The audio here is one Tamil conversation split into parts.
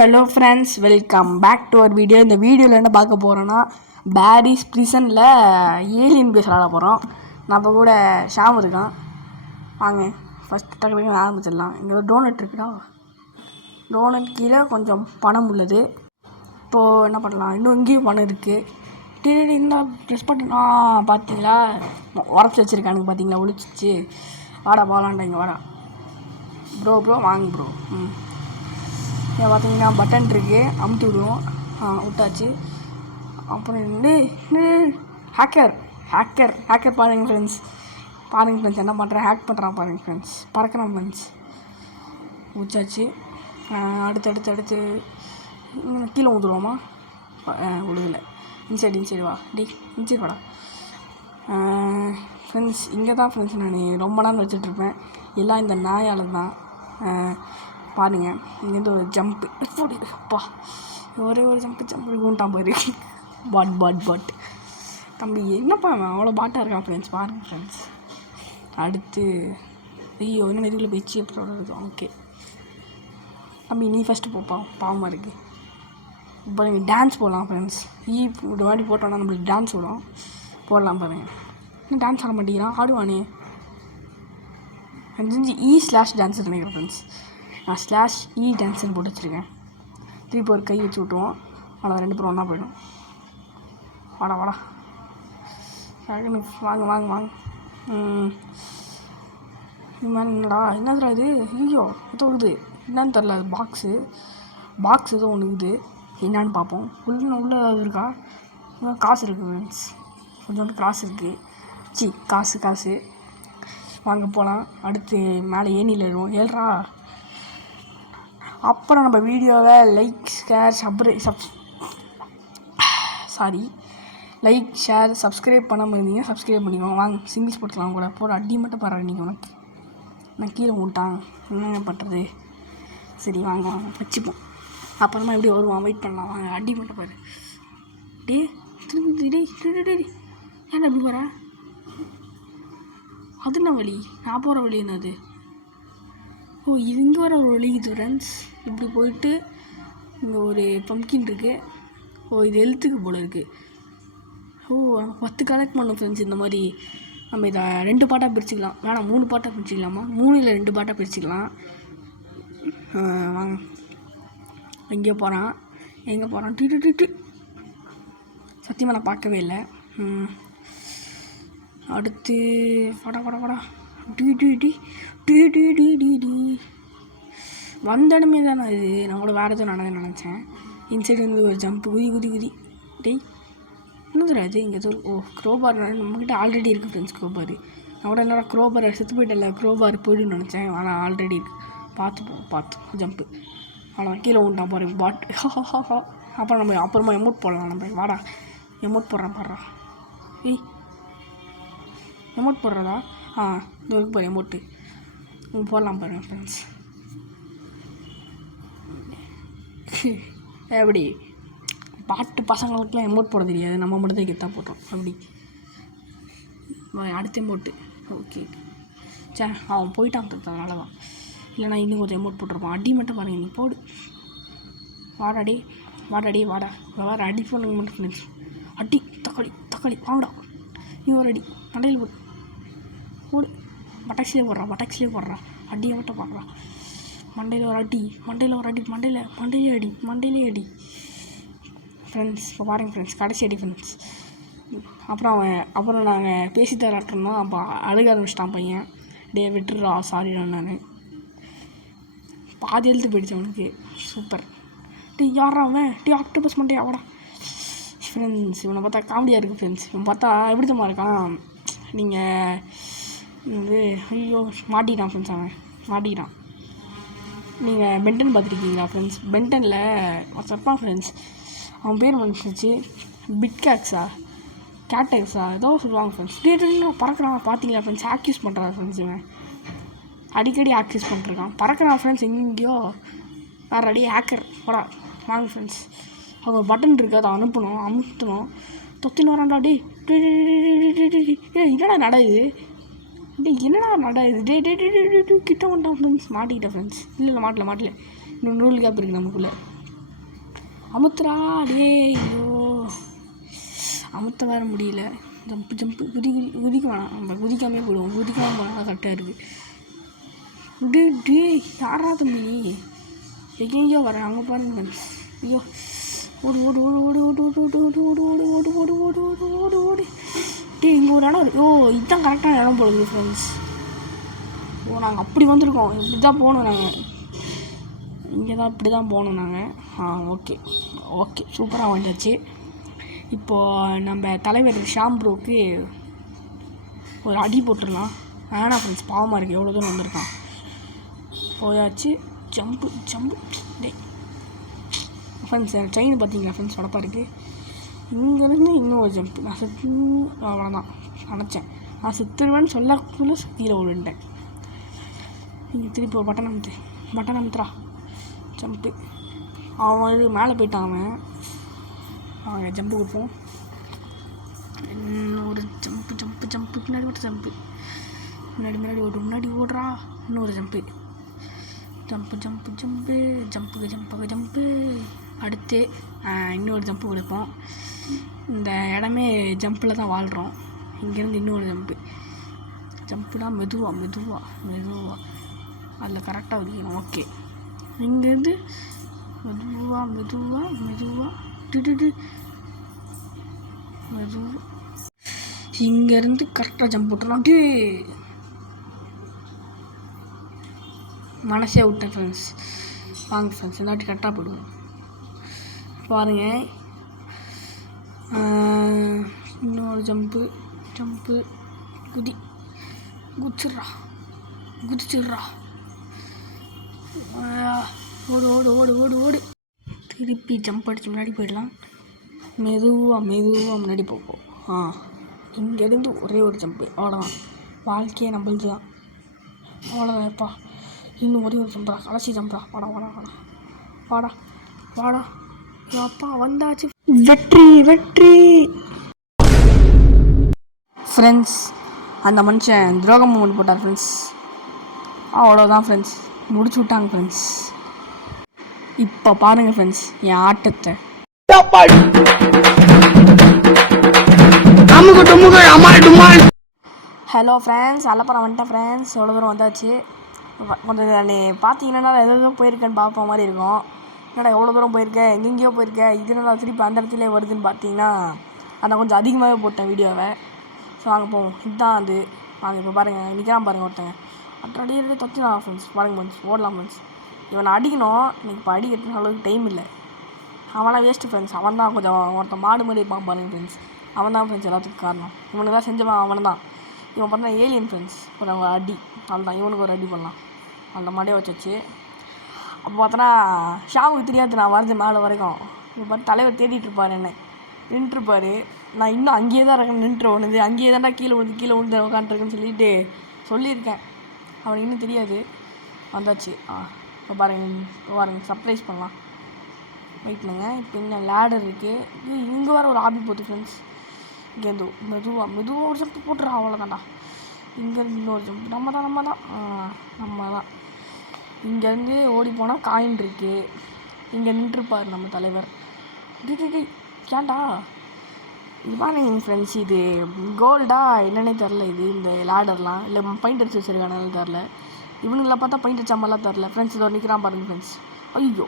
Hello friends, welcome back to our video. இந்த வீடியோவில் என்ன பார்க்க போகிறோன்னா, பாரிஸ் ப்ரிசனில் ஏலியன் பேஸ் விளாட போகிறோம். நம்ம கூட ஷாம் இருக்கான். வாங்க ஃபஸ்ட் டக்கு ஆரம்பிச்சிடலாம். இங்கே ஒரு டோனட் இருக்குடா. டோனட் கீழே கொஞ்சம் பணம் உள்ளது. இப்போது என்ன பண்ணலாம், இன்னும் இங்கேயும் பணம் இருக்குது. டிடி இந்த ப்ரெஸ் பட்டன் பார்த்தீங்களா, உடச்சி வச்சுருக்கானுங்க. பார்த்தீங்களா, ஒழிச்சிச்சு. வாடா போகலான்டா, இங்கே வாடா ப்ரோ வாங்க ப்ரோ. இங்கே பார்த்தீங்கன்னா பட்டன் இருக்குது, அமுத்தி விடுவோம். விட்டாச்சு. அப்புறம் ஹேக்கர் பாருங்கள் ஃப்ரெண்ட்ஸ். என்ன பண்ணுறேன், ஹேக் பண்ணுறான் பாருங்கள் ஃப்ரெண்ட்ஸ். பறக்கிறான் ஃப்ரெண்ட்ஸ். முடிச்சாச்சு. அடுத்து கீழே ஊற்றுருவோமா? விழுகலை. இன்சைடு வா இன்சைடு வாடா ஃப்ரெண்ட்ஸ். இங்கே தான் ஃப்ரெண்ட்ஸ் நான் ரொம்ப நேரம் வச்சுட்ருப்பேன். எல்லாம் இந்த நாயால் தான். பாருங்கள், இங்கேருந்து ஒரு ஜம்ப்பு அப்பா, ஒரே ஒரு ஜம்ப்பு ஊன்ட்டான் பாரு. பாட் தம்பி, என்னப்பா அவ்வளோ பாட்டாக இருக்கான் ஃப்ரெண்ட்ஸ். பாருங்கள் ஃப்ரெண்ட்ஸ். அடுத்து ஐயோ, என்ன இதுக்குள்ளே போயிடுச்சு. எப்படி வருது? ஓகே தம்பி, நீ ஃபஸ்ட்டு போப்பா, பாவமாக இருக்குது. இப்போ நீங்கள் டான்ஸ் போடலாம் ஃப்ரெண்ட்ஸ். ஒரு வாட்டி போட்டோன்னா நம்மளுக்கு டான்ஸ் போடலாம் பாருங்கள். இன்னும் டான்ஸ் ஆட மாட்டேங்கிறான், ஆடுவானே. எனக்கு தெரிஞ்சு /டான்ஸ் நினைக்கிறேன் ஃப்ரெண்ட்ஸ். நான் /E டான்ஸ்ன்னு போட்டு வச்சுருக்கேன். திருப்பி ஒரு கை வச்சு விட்ருவோம். ஆனால் 2 பேரும் ஒன்றா போய்டும். வாடா வாங்க. இது மாதிரி என்னடா இது? ஐயோ, இது வருது. என்னன்னு தெரில. அது பாக்ஸ் ஏதோ ஒன்று இருக்குது. என்னான்னு பார்ப்போம். உள்ள ஏதாவது இருக்கா? காசு இருக்குது ஃப்ரெண்ட்ஸ். கொஞ்சோண்டு காசு இருக்குது. காசு வாங்க போகலாம். அடுத்து மேலே ஏணியில் எழுவோம். ஏழ்றா. அப்புறம் நம்ம வீடியோவை லைக் ஷேர் சப்ஸ்கிரைப் பண்ணாமல் இருந்தீங்க, சப்ஸ்கிரைப் பண்ணிக்கோங்க. வாங்க சிங்கிள்ஸ் போட்டுக்கலாம். கூட போட அடி மட்டும் பாரு. நீங்கள் உனக்கு நான் கீழே விட்டான், என்னங்க பண்ணுறது? சரி வாங்க வச்சுப்போம். அப்புறமா எப்படி வருவான், வெயிட் பண்ணலாம். வாங்க, அடி மட்டும் பாரு. திரும்பி ஏன் எப்படி போகிற? அது என்ன வழி? நான் போகிற வழி என்னது? ஓ, இங்கே வர ஒரு வழிக்குது ஃப்ரெண்ட்ஸ். இப்படி போயிட்டு இங்கே ஒரு பம்ப்கின் இருக்குது. ஓ, இது ஹெல்த்துக்கு போல் இருக்குது. ஓ, 10 கலெக்ட் பண்ணோம் ஃப்ரெண்ட்ஸ். இந்த மாதிரி நம்ம இதை 2 பாட்டாக பிரிச்சுக்கலாம். வேணாம், 3 பாட்டாக பிரிச்சுக்கலாமா? 3 இல்லை 2 பாட்டாக பிரிச்சுக்கலாம். வாங்க, எங்கே போகிறான்? டிட்டு சத்தியமாக நான் பார்க்கவே இல்லை. அடுத்து வாடா டி வந்த இடமே தானே இது. நான் கூட வேறு எதுவும் நினச்சேன். இன்சைடு வந்து ஒரு ஜம்ப்பு, குதி டேய், இன்னும் தெரியாது. இங்கே ஏதோ க்ரோபார் நம்மக்கிட்ட ஆல்ரெடி இருக்குது ஃப்ரெண்ட்ஸ். க்ரோபார் நான் கூட என்னடா க்ரோபார் செத்து போயிட்டல, க்ரோபார் போய்டுன்னு நினச்சேன். ஆனால் ஆல்ரெடி இருக்குது. பார்த்து ஜம்ப்பு. ஆனால் கீழே விட்டான் பாரு பாட். அப்புறம் நம்ம அப்புறமா எமௌண்ட் போடலாம். நம்ம வாடா, எமௌண்ட் போடுறான் பாடுறா. எமௌண்ட் போடுறதா? இது வரைக்கும் பாரு எமௌண்ட்டு போடலாம் பாருங்கள் ஃப்ரெண்ட்ஸ். எப்படி பாட்டு பசங்களுக்குலாம் எமௌண்ட் போட தெரியாது, நம்ம மட்டும் தான் கெத்தாக போட்டோம். அப்படி அடுத்த எமௌண்ட்டு. ஓகே அவன் போயிட்டான் அதனால தான். இல்லைனா இன்னும் கொஞ்சம் எமௌண்ட் போட்டிருப்பான். அடி மட்டும் பாருங்கள். நீ போடு. வாடாடி வாடா. வேறு அடி பண்ணுங்க மட்டும் ஃப்ரெண்ட்ஸ். அடி தக்காளி வாங்கடா. நீ ஒரு அடி மண்டையில் போடு. பட்டாக்ஸிலே போடுறா. அடியை மட்டும் பார்க்குறான். மண்டையில் ஒரு அடி மண்டையிலே அடி ஃப்ரெண்ட்ஸ். இப்போ பாருங்கள் ஃப்ரெண்ட்ஸ், கடைசி அடி ஃப்ரெண்ட்ஸ். அப்புறம் நாங்கள் பேசி தராட்டோம்னா அப்போ அழுக ஆரம்பிச்சிட்டான் பையன். விட்டுறா, சாரிடா. நான் பாதி எழுத்து போயிடுச்சு அவனுக்கு. சூப்பர். யாரா அவன்? ஆக்டோபஸ் மண்டையா வாடா ஃப்ரெண்ட்ஸ். இவனை பார்த்தா காமெடியாக இருக்குது ஃப்ரெண்ட்ஸ். இவன் பார்த்தா எப்படி தான் இருக்கான். நீங்கள் ஐயோ மாட்டிட்டான் ஃப்ரெண்ட்ஸ். அவன் மாட்டிக்கிட்டான். நீங்கள் பென்டன் பார்த்துருக்கீங்களா ஃப்ரெண்ட்ஸ்? பென்டனில் ஒருத்தப்பான் ஃப்ரெண்ட்ஸ். அவன் பேர் வந்துச்சு கேட்டெக்ஸா ஏதோ சொல்லுவாங்க ஃப்ரெண்ட்ஸ். பறக்கிறான் பார்த்தீங்களா ஃப்ரெண்ட்ஸ்? ஆக்யூஸ் பண்ணுறான் ஃப்ரெண்ட்ஸ். இவன் அடிக்கடி ஆக்யூஸ் பண்ணிருக்கான். பறக்கிறான் ஃப்ரெண்ட்ஸ். எங்கேயோ வேறு அடி ஹேக்கர் போடா. வாங்க ஃப்ரெண்ட்ஸ். அவங்க பட்டன் இருக்குது, அதை அமுத்தணும். தொத்தின்னு வரான்டா. என்னடா நடக்குது? கிட்ட வந்துட்டான் ஃப்ரெண்ட்ஸ். மாட்டிக்கிட்டேன் ஃப்ரெண்ட்ஸ். இல்லை மாட்டல. இன்னும் 100 கேப் இருக்குது நமக்குள்ளே. அமுத்துறா டே. ஐயோ அமுத்த வேற முடியல. ஜம்ப்பு ஜம்ப்பு குதிக்க வேணாம், நம்ம குதிக்காமே போடுவோம். குதிக்காமல் போனால் கரெக்டாக இருக்குது. டே டே யாரா தம்பி எங்கேயோ வரேன் அங்கே பாருங்க. ஐயோ ஓடு ஓடு ஓடு ஓடு ஓடு ஓடு ஓடு ஓடு ஓடு ஓடு ஓடு ஓடு ஓடு ஓடு ஓடு. டே இங்கே ஒரு இடம் ஓ இதுதான் கரெக்டான இடம் போடுது ஃப்ரெண்ட்ஸ். ஓ நாங்கள் அப்படி வந்திருக்கோம். இப்படி தான் போகணும் நாங்கள். இங்கே தான் இப்படி தான் போகணும் நாங்கள். ஓகே ஓகே சூப்பராக வந்துடுச்சு. இப்போது நம்ம தலைவர் ஷாம் ப்ரோவுக்கு ஒரு அடி போட்டுடலாம். வேணாம் ஃப்ரெண்ட்ஸ், பாவமாக இருக்குது, எவ்வளோ தூரம் வந்திருக்கான். போயாச்சு. Jump jump day friends. Chain பார்த்தீங்களா ஃப்ரெண்ட்ஸ், உடப்பா இருக்குது. இங்கேருந்து இன்னும் ஒரு ஜம்ப்பு. நான் அவ்வளோதான் நினச்சேன். நான் செத்துருவேன்னு சொல்லக்குள்ள கீழே விழுந்துட்டேன். இங்கே திருப்பி ஒரு பட்டன் அமுத்துறா. ஜம்ப்பு. அவன் மேலே போயிட்டான். அவங்க ஜம்ப்பு கொடுப்போம். இன்னொரு ஜம்ப்பு ஜம்ப்பு ஜம்ப்பு பின்னாடி ஒரு ஜம்ப்பு. முன்னாடி முன்னாடி ஓடுறா. இன்னொரு ஜம்ப்பு ஜம்ப்பு ஜம்ப்பு ஜம்ப்பு ஜம்ப்புக்கு ஜம்ப்பு. அடுத்து இன்னொரு ஜம்ப்பு கொடுப்போம். இந்த இடமே ஜம்பில் தான் வாழ்கிறோம். இங்கேருந்து இன்னொரு ஜம்ப்புனா மெதுவாக அதில் கரெக்டாக ஒதுக்கணும். ஓகே இங்கேருந்து மெதுவாக இங்கேருந்து கரெக்டாக ஜம்ப் போட்டுடலாம். டே மனசே விட்டேன் ஃப்ரெண்ட்ஸ். வாங்க ஃப்ரெண்ட்ஸ், இந்த வாட்டி கரெக்டாக போடுவோம். பாருங்கள் இன்னொரு ஜம்ப்பு குதிச்சிட்றா. ஓடு ஓடு ஓடு ஓடு ஓடு. திருப்பி ஜம்ப் அடித்து முன்னாடி போயிடலாம். மெதுவாக முன்னாடி போகும். இங்கேருந்து ஒரே ஒரு ஜம்ப்பு, அவ்வளோதான். வாழ்க்கையே நம்மளுது தான், அவ்வளோதான். எப்பா இன்னும் ஒரே ஒரு ஜம்பா, கடைசி ஜம்பா. வாடா அப்பா வந்தாச்சு. வெற்றி ஃப்ரெண்ட்ஸ். அந்த மனுஷன் துரோகம் மூமெண்ட் போட்டார் ஃப்ரெண்ட்ஸ். அவ்வளோதான் ஃப்ரெண்ட்ஸ், முடிச்சு விட்டாங்க ஃப்ரெண்ட்ஸ். இப்போ பாருங்கள் ஃப்ரெண்ட்ஸ் என் ஆட்டத்தை. ஹலோ ஃப்ரெண்ட்ஸ், அல்லப்பறம் வந்துட்டேன் ஃப்ரெண்ட்ஸ். எவ்வளோ தூரம் வந்தாச்சு. கொஞ்சம் பார்த்தீங்கன்னா எதோ போயிருக்கேன்னு பார்ப்ப மாதிரி இருக்கும். என்னடா எவ்வளோ தூரம் போயிருக்கேன், எங்கெங்கேயோ போயிருக்கேன், இது நான் திருப்பி அந்த இடத்துல வருதுன்னு பார்த்தீங்கன்னா நான் கொஞ்சம் அதிகமாகவே போட்டேன் வீடியோவை. ஸோ அங்கே போவோம். இதுதான் அது. வாங்க இப்போ பாருங்கள், நிற்கிறான் பாருங்கள் ஒருத்தங்க. அடி தொத்தினா ஃப்ரெண்ட்ஸ். பாருங்கள் ஃப்ரெண்ட்ஸ், ஓடலாம் ஃப்ரெண்ட்ஸ். இவனை அடிக்கணும். இன்னைக்கு இப்போ அடிக்கிறதுக்கு அளவுக்கு டைம் இல்லை. அவன்லாம் வேஸ்ட்டு ஃப்ரெண்ட்ஸ். அவன் தான் கொஞ்சம் ஒருத்தன் மாடு மாதிரி இருப்பான் பாருங்கள் ஃப்ரெண்ட்ஸ். அவன் தான் ஃப்ரெண்ட்ஸ் எல்லாத்துக்கும் காரணம். இவனுக்கு தான் செஞ்சவன் அவன் தான். இவன் பார்த்தா ஏலியன் ஃப்ரெண்ட்ஸ். ஒரு அவங்க அடி அதுதான், இவனுக்கு ஒரு அடி பண்ணலாம். அந்த மாடியே வச்சு அப்போ பார்த்தோன்னா ஷாமுக்கு தெரியாது நான் வரது மேலே வரைக்கும். இப்போ பார்த்து தலைவர் தேடிட்டுருப்பார், என்னை நின்றுருப்பார். நான் இன்னும் அங்கேயே தான் இருக்கேன், நின்றுட்டு ஒன்று அங்கேயே தான்டா கீழே விழுந்து உட்காந்துருக்குன்னு சொல்லியிருக்கேன். அவனுக்கு இன்னும் தெரியாது. வந்தாச்சு. இப்போ பாருங்கள் சர்ப்ரைஸ் பண்ணலாம். வெயிட் பண்ணுங்க. இப்போ இன்னும் லேடர் இருக்குது. இங்கே வர ஒரு ஆபி போகுது ஃப்ரெண்ட்ஸ். இங்கேருந்து மெதுவாக ஒரு ஜம்ப் போட்டுறா. அவ்வளோதான்டா. இங்கேருந்து இன்னொரு ஜம்ப். நம்ம தான். இங்கேருந்து ஓடி போனால் காயின் இருக்குது. இங்கே நின்றுருப்பார் நம்ம தலைவர். கேண்டா இது பாருங்க ஃப்ரெண்ட்ஸ், இது கோல்டா என்னன்னே தெரில. இது இந்த லேடர்லாம் இல்லை பெயிண்ட் அடிச்சு வச்சுருக்கானு தெரில. இவனுங்களை பார்த்தா பெயிண்ட் அடிச்ச மாதிரிலாம் தெரில ஃப்ரெண்ட்ஸ். இதோ நிற்கிறான் பாருங்க ஃப்ரெண்ட்ஸ். ஐயோ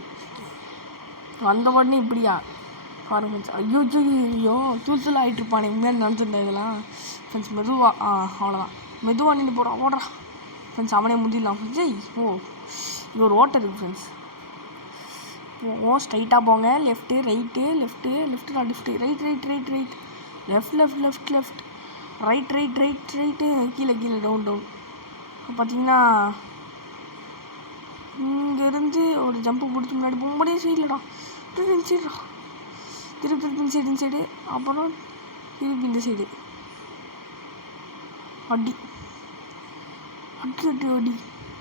வந்த உடனே இப்படியா பாருங்க ஃப்ரெண்ட்ஸ். ஐயோ தூள் ஆகிட்டுருப்பானே உண்மையாக நினச்சிருந்தேன் இதெல்லாம் ஃப்ரெண்ட்ஸ். அவ்வளோதான். மெதுவாக நின்று போகிறான். ஓடுறா ஃப்ரெண்ட்ஸ். அவனே முந்திடலாம் ஃப்ரெண்ட்ஸ். இது ஒரு ஓட்டர் இருக்குது ஃப்ரெண்ட்ஸ். ஸ்ட்ரைட்டாக போங்க. Left right left right left right கீழே டவுன் பார்த்தீங்கன்னா இங்கேருந்து ஒரு ஜம்ப்பு பிடிச்சி முன்னாடி போக முடியாது. சைட்லடா திருப்பி இந்த சைடு அப்புறம் திருப்பி இந்த சைடு அடி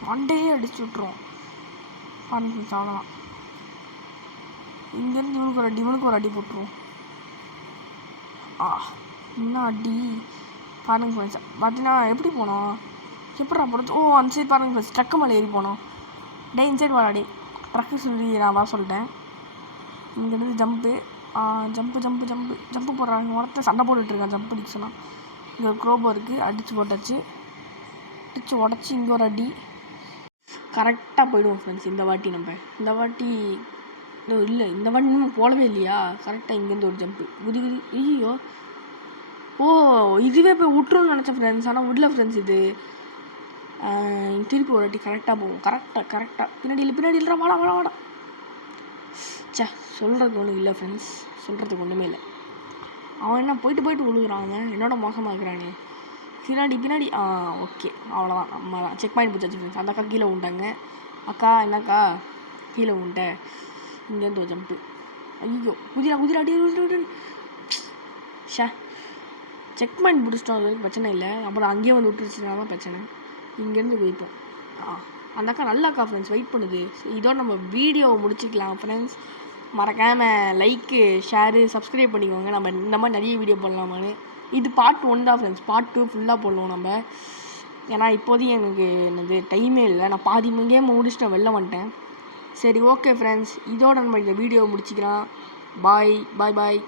மண்டையே அடிச்சு விட்ருவோம். பாருங்க அவ்வளோதான். இங்கேருந்து இவனுக்கு ஒரு அடி போட்டுருவோம். இன்னும் அடி பாருங்க ஃப்ரெண்ட்ஸ். பார்த்தீங்கன்னா எப்படி போனோம், எப்படா போகிறது? அந்த சைடு பாருங்க ஃப்ரெண்ட்ஸ், ட்ரக்கு மேலே ஏறி போனோம். இந்த சைடு வாடா ட்ரக்கு சொல்லி நான் சொல்லிட்டேன். இங்கேருந்து ஜம்ப்பு ஜம்ப்பு போடுறாங்க. ஒருத்தர் சண்டை போட்டுட்ருக்கான் ஜம்ப் அடிச்சுனா. இங்கே ஒரு க்ரோபோ இருக்குது, அடித்து போட்டாச்சு. அடித்து உடச்சி இங்கே ஒரு அடி. கரெக்டாக போயிடுவோம் ஃப்ரெண்ட்ஸ். இந்த வாட்டி இந்த வாட்டி இல்லை, இந்த வாட்டி இன்னும் போடவே இல்லையா? கரெக்டாக இங்கேருந்து ஒரு ஜம்ப்பு குதி. ஐயோ, ஓ இதுவே போய் விட்டுருன்னு நினச்சேன் ஃப்ரெண்ட்ஸ். ஆனால் விடல ஃப்ரெண்ட்ஸ். இது திருப்பி ஒரு வாட்டி கரெக்டாக போவோம். கரெக்டாக பின்னாடி இல்லைடா, வாடா. சே, சொல்கிறதுக்கு ஒன்றும் இல்லை ஃப்ரெண்ட்ஸ், சொல்கிறதுக்கு ஒன்றுமே இல்லை. அவன் என்ன போயிட்டு விழுகுறான். அவன் என்னோட மோசமாக இருக்கிறானே. பின்னாடி ஓகே, அவ்வளோதான். நம்ம தான் செக் பாயிண்ட் பிடிச்சாச்சு ஃப்ரெண்ட்ஸ். அந்த அக்கா கீழே உண்டாங்க. அக்கா என்னக்கா கீழே உண்டை. இங்கேருந்து ஒரு ஜம்ப்பு. ஐயோ, குதிரா அடி. ஷே, செக் பாயிண்ட் பிடிச்சிட்டோம், அது வரைக்கும் பிரச்சனை இல்லை. அப்புறம் அங்கேயே வந்து விட்டுருச்சுனா தான் பிரச்சனை. இங்கேருந்து குதிப்போம். அந்த அக்கா நல்ல அக்கா ஃப்ரெண்ட்ஸ், வெயிட் பண்ணுது. இதோட நம்ம வீடியோவை முடிச்சிக்கலாம் ஃப்ரெண்ட்ஸ். மறக்காமல் லைக்கு, ஷேரு, சப்ஸ்கிரைப் பண்ணிக்கோங்க. நம்ம இந்த மாதிரி நிறைய வீடியோ போடலாமான்னு. இது பார்ட் 1 தான் ஃப்ரெண்ட்ஸ். பார்ட் 2 ஃபுல்லாக போடலாம் நம்ம. ஏன்னா இப்போதைக்கு எனக்கு டைமே இல்லை. நான் பாதி கேம் முடிச்சுட்டு வெளில வந்துட்டேன். சரி, ஓகே ஃப்ரெண்ட்ஸ், இதோட நம்ம இந்த வீடியோவை முடிச்சிக்கலாம். பாய்.